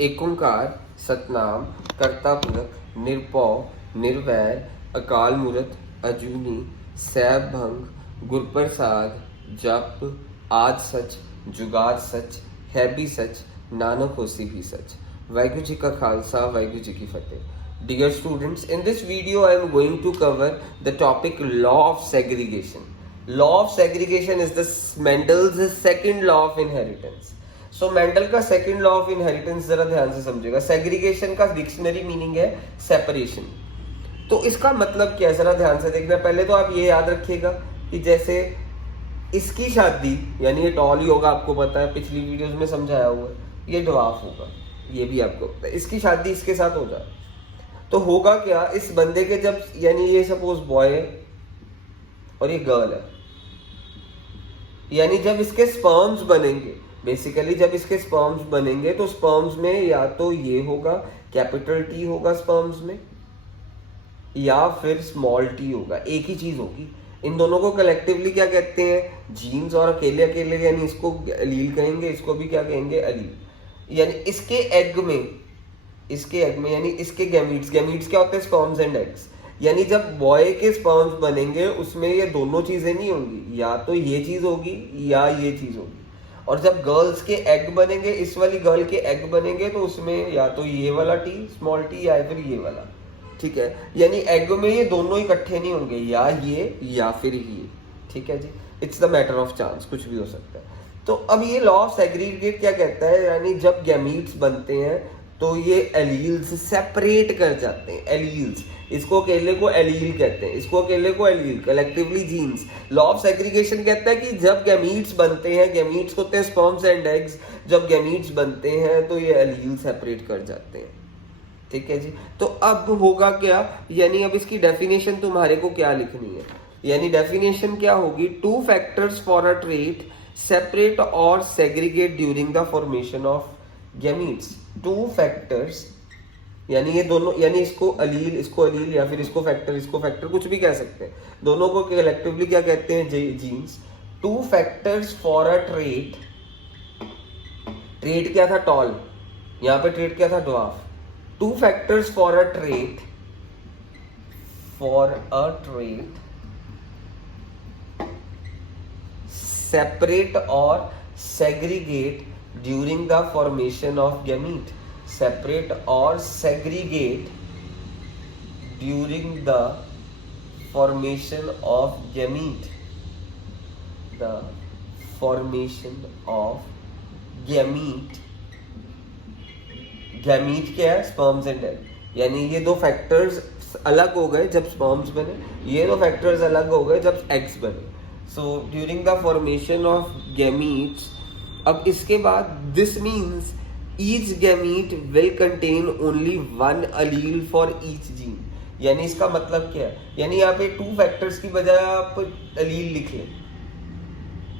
एक ओंकार सतनाम करता पुरख निरपौ निर्वैर अकाल मूरत अजूनी सैभ भंग गुरप्रसाद जप आद सच जुगाद सच है भी सच नानक होसी भी सच। वाहिगुरु जी का खालसा वाहिगुरु जी की फतेह। Dear students, in this video I am going to cover the topic law of segregation. Law of segregation is the Mendel's second law of inheritance. So Mendel का सेकंड लॉ ऑफ इनहेरिटेंस जरा ध्यान से समझेगा। Segregation का dictionary meaning है separation. तो इसका मतलब क्या है जरा ध्यान से देखना। पहले तो आप ये याद रखिएगा कि जैसे इसकी शादी, यानी ये टॉल ही होगा, आपको पता है पिछली वीडियोस में समझाया हुआ है, ये ड्वार्फ होगा, ये भी आपको पता है। इसकी शादी इसके साथ हो जाए तो होगा क्या, इस बंदे के जब, यानी ये सपोज बॉय है और ये गर्ल है, यानी जब इसके स्पर्म्स बनेंगे, बेसिकली जब इसके स्पर्म्स बनेंगे तो स्पर्म्स में या तो ये होगा, कैपिटल टी होगा स्पर्म्स में, या फिर स्मॉल टी होगा, एक ही चीज होगी। इन दोनों को कलेक्टिवली क्या कहते हैं, जीन्स, और अकेले अकेले यानी इसको अलील कहेंगे, इसको भी क्या कहेंगे, अलील। यानी इसके एग में यानी इसके गैमीट्स क्या होते हैं, स्पर्म्स एंड एग्स। यानी जब बॉय के स्पर्म्स बनेंगे उसमें ये दोनों चीजें नहीं होंगी, या तो ये चीज होगी या ये चीज होगी। और जब गर्ल्स के एग बनेंगे, इस वाली गर्ल के एग बनेंगे, तो उसमें या तो ये वाला टी स्मॉल टी या फिर ये वाला, ठीक है। यानी एग में ये दोनों इकट्ठे नहीं होंगे, या ये या फिर ये, ठीक है जी। It's the matter of chance, कुछ भी हो सकता है। तो अब ये लॉ ऑफ सेग्रीगेट क्या कहता है, यानी जब गैमीट्स बनते हैं तो ये एलील्स सेपरेट कर जाते हैं। एलील्स, इसको अकेले को एलील कहते हैं, इसको अकेले को allele, collectively genes. Law of segregation कहता है कि जब गैमीट्स बनते हैं, गैमीट्स होते हैं स्पर्म्स एंड एग्स, जब गैमीट्स बनते हैं तो ये एलील सेपरेट कर जाते हैं, ठीक है जी। तो अब होगा क्या, यानी अब इसकी डेफिनेशन तुम्हारे को क्या लिखनी है, यानी डेफिनेशन क्या होगी, 2 factors for a trait separate और segregate during the formation of gametes. 2 factors, यानी ये दोनों, यानी इसको अलील या फिर इसको फैक्टर कुछ भी कह सकते हैं, दोनों को कलेक्टिवली क्या कहते हैं, genes. 2 factors for a trait, trait क्या था, टॉल, यहां पे ट्रेट क्या था, dwarf. 2 factors for a trait separate और segregate during the formation of gamete. Separate और segregate during the formation of gamete. The formation of gamete. Gamete क्या है, स्पर्म्स एंड एग। यानी ये 2 फैक्टर्स अलग हो गए जब स्पर्म्स बने, ये 2 फैक्टर्स अलग हो गए जब एग्स बने। So during the formation of gametes. अब इसके बाद this means each gamete will contain only 1 allele for each gene. यानी इसका मतलब क्या है, यानी यहाँ पे 2 फैक्टर्स की बजाय आप अलील लिख लें,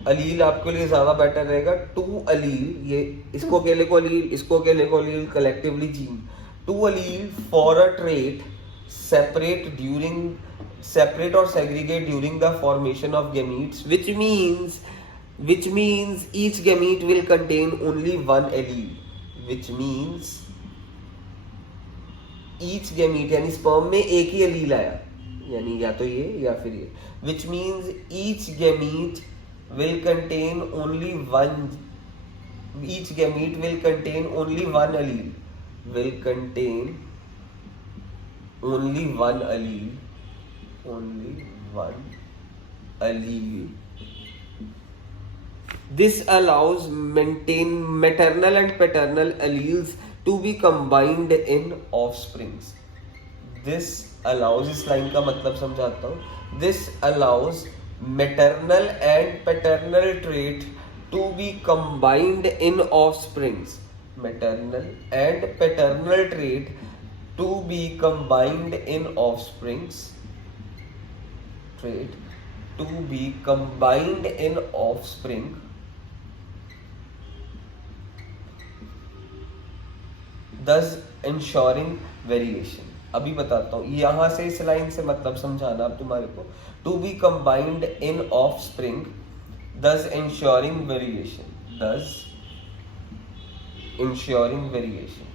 अलील आपके लिए ज्यादा बेटर रहेगा। 2 अलील, ये इसको अकेले को अलील, इसको अकेले को allele, collectively gene. 2 allele for a trait separate or segregate during the formation of gametes, which means each gamete will contain only 1 allele, which means each gamete, यानी स्पर्म में एक ही अलील आया, यानी या तो ये या फिर ये, which means each gamete will contain only one allele, will contain only one allele. This allows maternal and paternal alleles to be combined in offsprings. This allows, इस लाइन का मतलब समझाता हूँ। This allows maternal and paternal trait to be combined in offsprings. Maternal and paternal trait to be combined in offsprings. Trait to be combined in offspring thus ensuring variation. अभी बताता हूँ, यहां से इस लाइन से मतलब समझाना अब तुम्हारे को। To be combined in offspring thus ensuring variation, thus ensuring variation.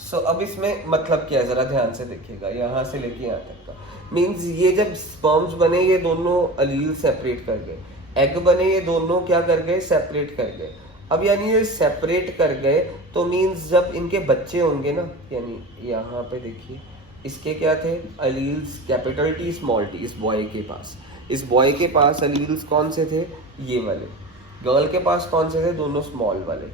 So अब इसमें मतलब क्या है, जरा ध्यान से देखिएगा, यहाँ से लेके यहाँ तक का मीन्स ये जब स्पर्म्स बने ये दोनों अलील सेपरेट कर गए, एग बने ये दोनों क्या कर गए, सेपरेट कर गए। अब यानी ये सेपरेट कर गए तो मीन्स जब इनके बच्चे होंगे ना, यानी यहाँ पे देखिए इसके क्या थे alleles, capital T small T, इस बॉय के पास, इस बॉय के पास अलील्स कौन से थे, ये वाले। गर्ल के पास कौन से थे, दोनों स्मॉल वाले।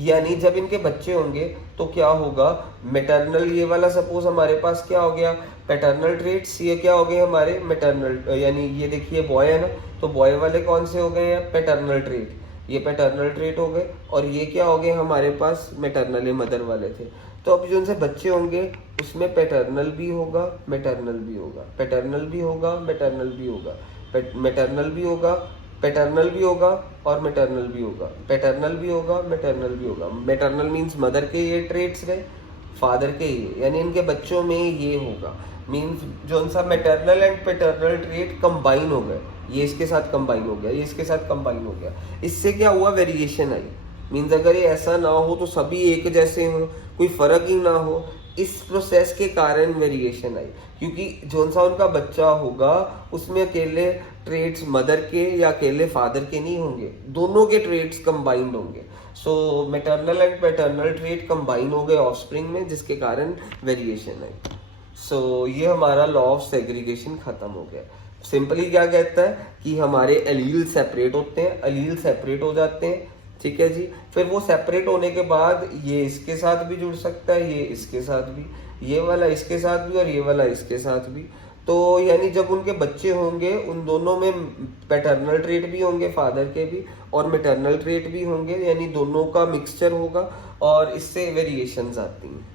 यानी जब इनके बच्चे होंगे तो क्या होगा, मैटरनल, ये वाला सपोज हमारे पास क्या हो गया पैटर्नल ट्रेट्स, ये क्या हो गए हमारे मैटरनल, यानी ये देखिए बॉय है ना, तो बॉय वाले कौन से हो गए हैं, पैटर्नल ट्रेट, ये पैटर्नल ट्रेट हो गए। और ये क्या हो गए हमारे पास मैटरनल, ये मदर वाले थे। तो अब जो उनसे बच्चे होंगे उसमें पैटर्नल भी होगा मैटरनल भी होगा, पैटर्नल भी होगा मैटरनल भी होगा, मैटरनल भी होगा, पैटर्नल भी होगा और मैटरनल भी होगा, पैटर्नल भी होगा मैटरनल भी होगा। मैटरनल मीन्स मदर के ये ट्रेट्स रहे, फादर के ये, यानी इनके बच्चों में ये होगा। मीन्स जो सा maternal and paternal trait combine हो गए, ये इसके साथ कंबाइन हो गया, ये इसके साथ कंबाइन हो गया। इससे क्या हुआ, वेरिएशन आई। मीन्स अगर ये ऐसा ना हो तो सभी एक जैसे हो, कोई फर्क ही ना हो, इस प्रोसेस के कारण वेरिएशन आई। क्योंकि जो सा उनका बच्चा होगा उसमें अकेले ट्रेट्स मदर के या अकेले फादर के नहीं होंगे, दोनों के ट्रेट्स कंबाइंड होंगे। So maternal and paternal trait combine हो गए ऑफस्प्रिंग में, जिसके कारण वेरिएशन आई। सो ये हमारा लॉ ऑफ सेग्रीगेशन खत्म हो गया। सिंपली क्या कहता है कि हमारे एलील सेपरेट होते हैं, एलील सेपरेट हो जाते हैं, ठीक है जी। फिर वो सेपरेट होने के बाद ये इसके साथ भी जुड़ सकता है, ये इसके साथ भी, ये वाला इसके साथ भी और ये वाला इसके साथ भी। तो यानी जब उनके बच्चे होंगे उन दोनों में पैटर्नल ट्रेट भी होंगे फादर के भी और मैटरनल ट्रेट भी होंगे, यानी दोनों का मिक्सचर होगा और इससे वेरिएशंस आती हैं।